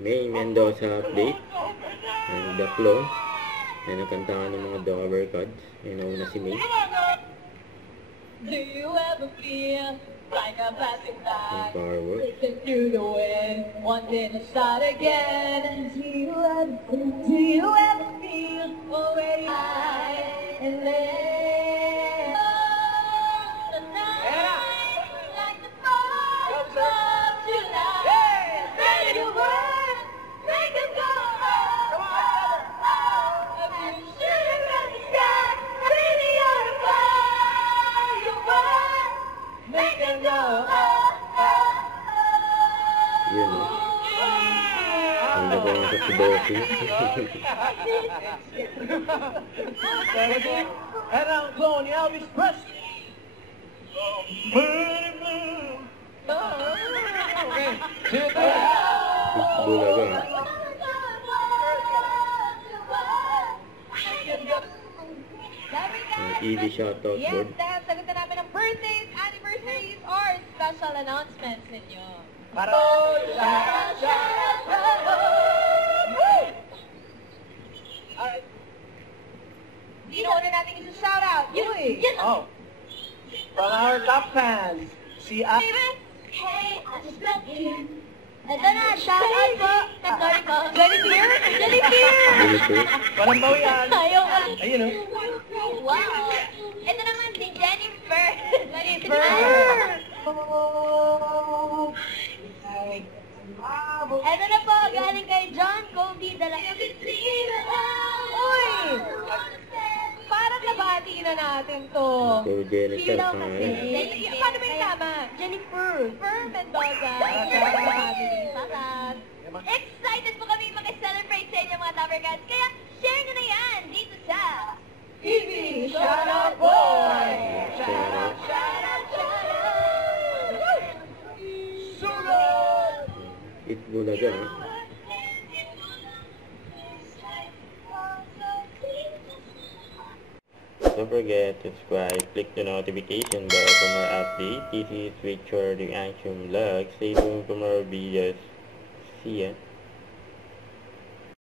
May Mendoza update. And The Clone. Ay nakantahan ng mga Dover Cards. Ay nauna si May. Do you ever feel like a plastic bag? Fireworks. Listen to the wind, wanting to start again. Do you ever feel already high and then the night like the 4th of July? Ready to work, make us go. Sugar at the sky, really on the fire. You work, make us go. Yun o. Handa ko nga sa Bossy. And I'm going Elvis Presley. Okay, Bulaga ha. Easy shoutout Yes, board. dahil sagutin namin ang birthdays, anniversaries, or special announcements ninyo. para Alright. Sino na natin isa-shoutout? Uy! Oh. From our top fans, si Hey, I just met you. Ito na, shoutout po. Katori ko. Jellybeer? Jellybeer! Jennifer. Walang bawian. Ayaw ko. Ayun o. Wow! Ito naman si Jennifer. Jennifer! Ito na po, galing kay John Kobe Uy! Parang nabati na natin to. So, Jennifer Sino pa kasi? ngayon. Paano ba yung tama? Jennifer. Mendoza. Salat. Excited po kami mag-celebrate sa inyo mga Towercats. Kaya share nyo na yan dito sa TV Shoutout Boy! Shoutout, shoutout, shoutout! Sunod! It's Bulaga ha. Don't forget to subscribe, click the notification bell for more updates. This is Richard Reaction Vlog. Stay tuned for more videos. See ya.